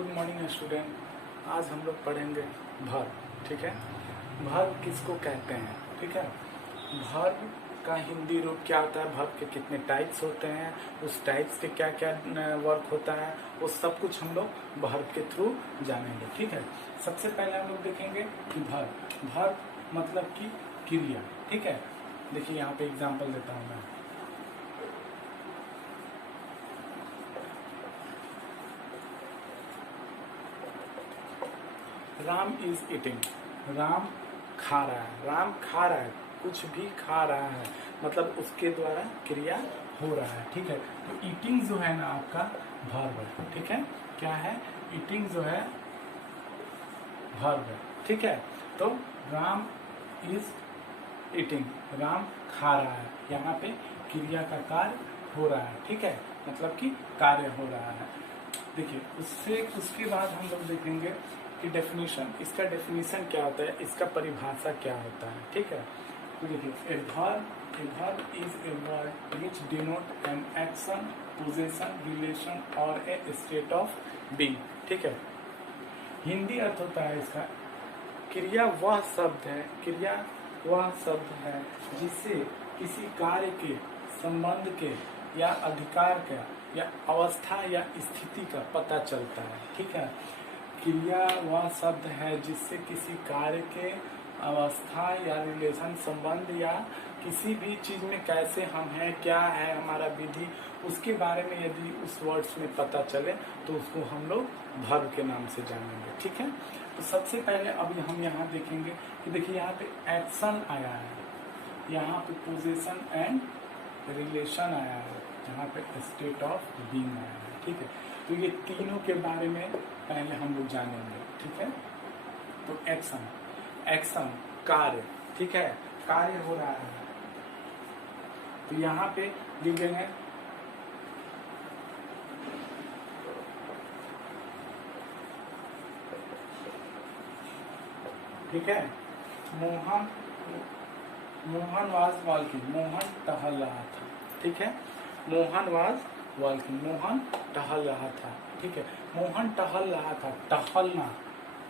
Good morning student. आज हम लोग पढ़ेंगे वर्ब। ठीक है, वर्ब किसको कहते हैं? ठीक है, वर्ब का हिंदी रूप क्या होता है, वर्ब के कितने टाइप्स होते हैं, उस टाइप्स के क्या क्या वर्क होता है, वो सब कुछ हम लोग वर्ब के थ्रू जानेंगे। ठीक है, सबसे पहले हम लोग देखेंगे कि वर्ब मतलब कि क्रिया। ठीक है, देखिए यहाँ पे एग्जाम्पल देता हूँ मैं। राम इज ईटिंग, राम खा रहा है, राम खा रहा है, कुछ भी खा रहा है, मतलब उसके द्वारा क्रिया हो रहा है। ठीक है, तो ईटिंग जो है ना आपका वर्ब है। ठीक है, क्या है? ईटिंग जो है वर्ब है। ठीक है, तो राम इज ईटिंग, राम खा रहा है, यहाँ पे क्रिया का कार्य हो रहा है। ठीक है, मतलब कि कार्य हो रहा है। देखिए उसके बाद हम लोग देखेंगे कि डेफिनेशन, इसका डेफिनेशन क्या होता है, इसका परिभाषा क्या होता है। ठीक है, तो देखिए a verb is a word which denote an action, position, relation और ए स्टेट ऑफ बीइंग। ठीक है, हिंदी अर्थ होता है इसका, क्रिया वह शब्द है, क्रिया वह शब्द है जिससे किसी कार्य के, संबंध के या अधिकार का या अवस्था या स्थिति का पता चलता है। ठीक है, क्रिया वह शब्द है जिससे किसी कार्य के, अवस्था या रिलेशन, संबंध या किसी भी चीज में कैसे हम हैं, क्या है हमारा विधि, उसके बारे में यदि उस वर्ड्स में पता चले तो उसको हम लोग वर्ब के नाम से जानेंगे। ठीक है, तो सबसे पहले अब हम यहाँ देखेंगे कि देखिए यहाँ पे एक्शन आया है, यहाँ पे पोजीशन एंड रिलेशन आया है, यहाँ पे स्टेट ऑफ बीइंग आया है। ठीक है, तो ये तीनों के बारे में पहले हम लोग जानेंगे। ठीक है, तो एक्शन कार्य। ठीक है, कार्य हो रहा है, तो यहाँ पे लिखेंगे ठीक है, मोहन वाज वॉकिंग, मोहन टहल रहा था। ठीक है, मोहन वाज वॉकिंग, मोहन टहल रहा था। ठीक है, मोहन टहल रहा था, टहलना,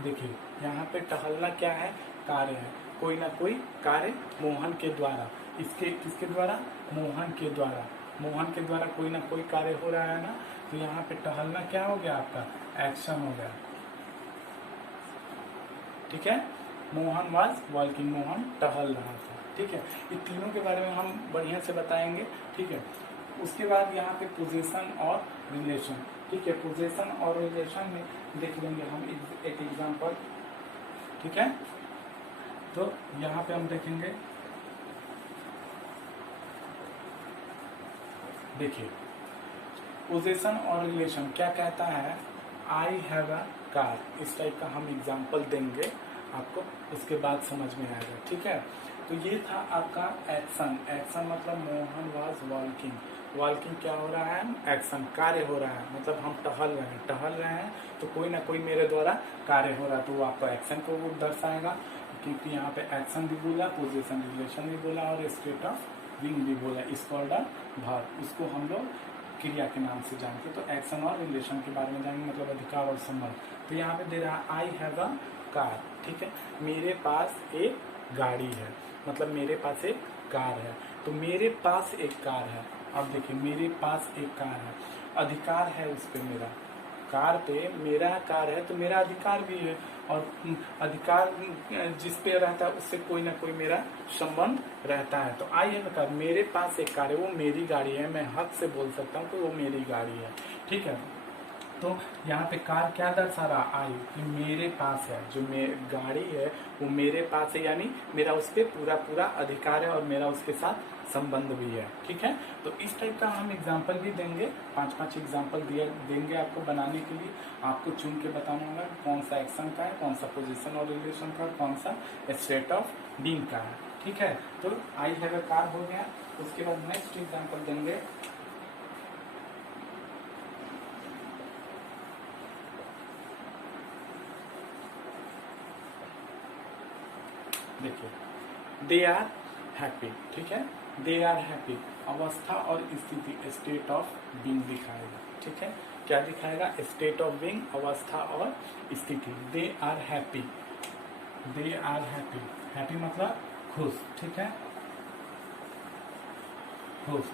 देखिए यहाँ पे टहलना क्या है, कार्य है, कोई ना कोई कार्य मोहन के द्वारा, इसके किसके द्वारा, मोहन के द्वारा, मोहन के द्वारा कोई ना कोई कार्य हो रहा है ना, तो यहाँ पे टहलना क्या हो गया आपका, एक्शन हो गया। ठीक है, मोहन वाज वॉकिंग, मोहन टहल रहा था। ठीक है, ये तीनों के बारे में हम बढ़िया से बताएंगे। ठीक है, उसके बाद यहाँ पे पोजीशन और रिलेशन। ठीक है, पोजीशन और रिलेशन में देख लेंगे हम एक एग्जांपल। ठीक है, तो यहाँ पे हम देखेंगे, देखिए पोजीशन और रिलेशन क्या कहता है, आई हैव अ कार, इस टाइप का हम एग्जांपल देंगे आपको, उसके बाद समझ में आएगा। ठीक है, तो ये था आपका एक्शन मतलब मोहन वाज वॉकिंग, वॉकिंग क्या हो रहा है, एक्शन, कार्य हो रहा है, मतलब हम टहल रहे हैं तो कोई ना कोई मेरे द्वारा कार्य हो रहा है, तो वो आपको एक्शन को वो दर्शाएगा, क्योंकि यहाँ पे एक्शन भी बोला, पोजीशन रिलेशन भी बोला और स्टेट ऑफ बीइंग भी बोला, इस कॉल्ड वर्ब, इसको हम लोग क्रिया के नाम से जानते। तो एक्शन और रिलेशन के बारे में जानेंगे, मतलब अधिकार और संबंध। तो यहाँ पे दे रहा है आई हैव अ कार। ठीक है, मेरे पास एक गाड़ी है, मतलब मेरे पास एक कार है, तो मेरे पास एक कार है। अब देखिए मेरे पास एक कार है, अधिकार है उस पे, मेरा कार पे मेरा कार है तो मेरा अधिकार भी है, और अधिकार जिस पे रहता है उससे कोई ना कोई मेरा संबंध रहता है। तो आई है कार, मेरे पास एक कार है, वो मेरी गाड़ी है, मैं हक से बोल सकता हूँ कि वो मेरी गाड़ी है। ठीक है, तो यहाँ पे कार क्या दर्शा रहा, आई, कि मेरे पास है, जो गाड़ी है वो मेरे पास है, यानी मेरा उस पर पूरा अधिकार है और मेरा उसके साथ संबंध भी है। ठीक है, तो इस टाइप का हम एग्जाम्पल भी देंगे, 5 एग्जाम्पल देंगे आपको बनाने के लिए। आपको चुन के बताना होगा कौन सा एक्शन का है, कौन सा पोजीशन और रिलेशन का, कौन सा स्टेट ऑफ बीइंग का है। ठीक है, तो आई हैव अ कार हो गया। उसके बाद नेक्स्ट एग्जाम्पल देंगे, देखिए दे आर हैप्पी। ठीक है, दे आर हैप्पी, अवस्था और स्थिति, स्टेट ऑफ बीइंग दिखाएगा। ठीक है, क्या दिखाएगा, स्टेट ऑफ बीइंग, अवस्था और स्थिति। They are happy, they are happy, happy मतलब खुश, ठीक है, खुश।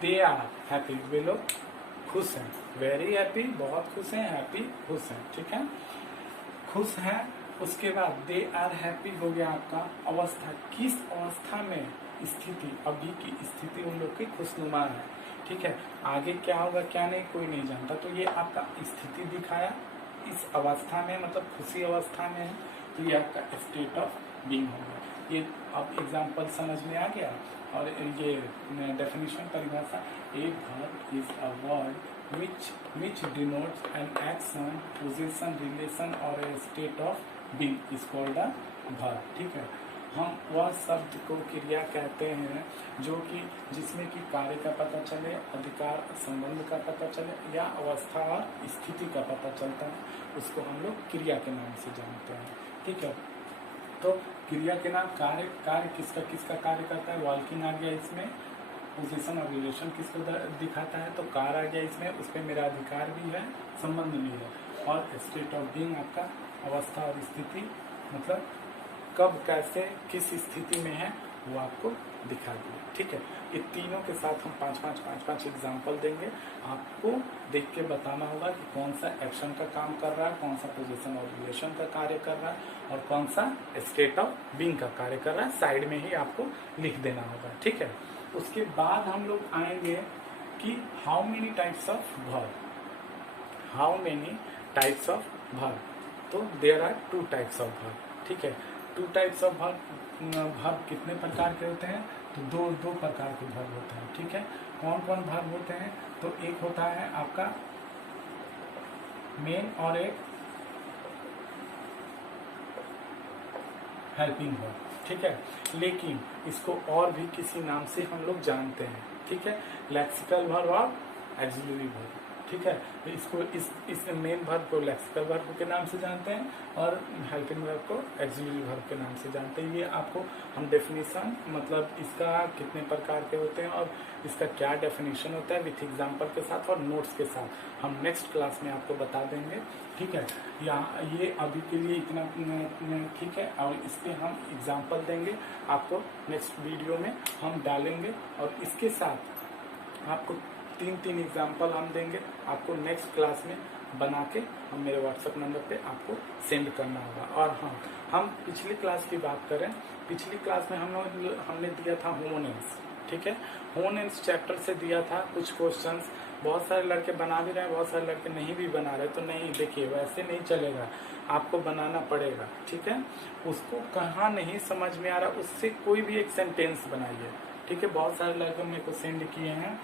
दे आर हैप्पी, वे लोग खुश हैं, वेरी हैप्पी बहुत खुश हैं, हैप्पी खुश हैं, ठीक है, खुश हैं। उसके बाद दे आर हैप्पी हो गया आपका अवस्था, किस अवस्था में, स्थिति, अभी की स्थिति उन लोग की खुशनुमा है, ठीक है। आगे क्या होगा क्या नहीं कोई नहीं जानता, तो ये आपका स्थिति दिखाया, इस अवस्था में मतलब खुशी अवस्था में है, तो ये आपका स्टेट ऑफ बीइंग होगा। ये अब एग्जाम्पल समझ में आ गया। और ये डेफिनेशन परिभाषा, a verb is a word which denotes an action, position, relation or a state of being is called a verb, ठीक है। हम वह शब्द को क्रिया कहते हैं जो कि जिसमें कि कार्य का पता चले, अधिकार संबंध का पता चले या अवस्था और स्थिति का पता चलता है, उसको हम लोग क्रिया के नाम से जानते हैं, ठीक है। तो क्रिया के नाम, कार्य किसका कार्य करता है, वाल्किंग आ गया इसमें, पोजीशन और रिलेशन किसको दिखाता है, तो कार आ गया इसमें, उस पर मेरा अधिकार भी है, संबंध भी है, और स्टेट ऑफ बीइंग आपका अवस्था और स्थिति, मतलब कब कैसे किस स्थिति में है वो आपको दिखा दिया, ठीक है। ये तीनों के साथ हम पाँच एग्जाम्पल देंगे, आपको देख के बताना होगा कि कौन सा एक्शन का काम कर रहा है, कौन सा पोजीशन और रिलेशन का कार्य कर रहा है, और कौन सा स्टेट ऑफ बीइंग का कार्य कर रहा है, साइड में ही आपको लिख देना होगा, ठीक है। उसके बाद हम लोग आएंगे कि how many types of verb, how many types of verb, तो there are 2 types of verb, ठीक है। 2 टाइप्स ऑफ वर्ब कितने प्रकार के होते हैं, तो दो प्रकार के वर्ब होते हैं, ठीक है। कौन कौन वर्ब होते हैं, तो एक होता है आपका मेन और एक हेल्पिंग वर्ब, ठीक है। लेकिन इसको और भी किसी नाम से हम लोग जानते हैं, ठीक है, लेक्सिकल वर्ब और एक्सिलरी वर्ब, ठीक है। तो इसको इस मेन वर्ब को लेक्सिकल वर्ब के नाम से जानते हैं और हेल्पिंग वर्ब को एक्सिलरी वर्ब के नाम से जानते हैं। ये आपको हम डेफिनेशन मतलब इसका कितने प्रकार के होते हैं और इसका क्या डेफिनेशन होता है विथ एग्जाम्पल के साथ और नोट्स के साथ हम नेक्स्ट क्लास में आपको बता देंगे, ठीक है। यहाँ ये अभी के लिए इतना ठीक है, और इस पर हम एग्जाम्पल देंगे आपको, नेक्स्ट वीडियो में हम डालेंगे, और इसके साथ आपको 3 एग्जाम्पल हम देंगे, आपको नेक्स्ट क्लास में बना के हम मेरे व्हाट्सएप नंबर पे आपको सेंड करना होगा। और हाँ, हम पिछली क्लास की बात करें, पिछली क्लास में हमने दिया था होमोनिम्स, ठीक है। होमोनिम्स चैप्टर से दिया था कुछ क्वेश्चंस, बहुत सारे लड़के बना भी रहे हैं, बहुत सारे लड़के नहीं भी बना रहे, तो नहीं, देखिए वैसे नहीं चलेगा, आपको बनाना पड़ेगा, ठीक है। उसको कहाँ नहीं समझ में आ रहा उससे कोई भी एक सेंटेंस बनाइए, ठीक है। बहुत सारे लड़के मेरे को सेंड किए हैं,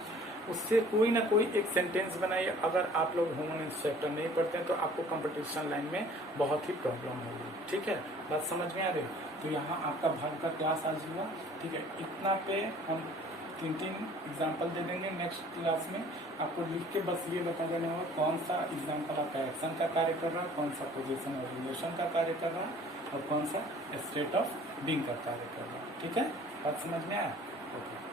उससे कोई ना कोई एक सेंटेंस बनाइए। अगर आप लोग होमोनिम्स चैप्टर नहीं पढ़ते हैं तो आपको कंपटीशन लाइन में बहुत ही प्रॉब्लम होगी, ठीक है। बात समझ में आ रही, तो यहाँ आपका भाग का क्लास आज हुआ, ठीक है। इतना पे हम 3 एग्जाम्पल दे देंगे, नेक्स्ट क्लास में आपको लिख के बस ये बता देना होगा कौन सा एग्जाम्पल आपका एक्शन का कार्य कर रहा है, कौन सा पोजीशन और रिलेशन का कार्य कर रहा है, और कौन सा स्टेट ऑफ बीइंग का कार्य कर रहा है, ठीक है। बात समझ में आया, ओके।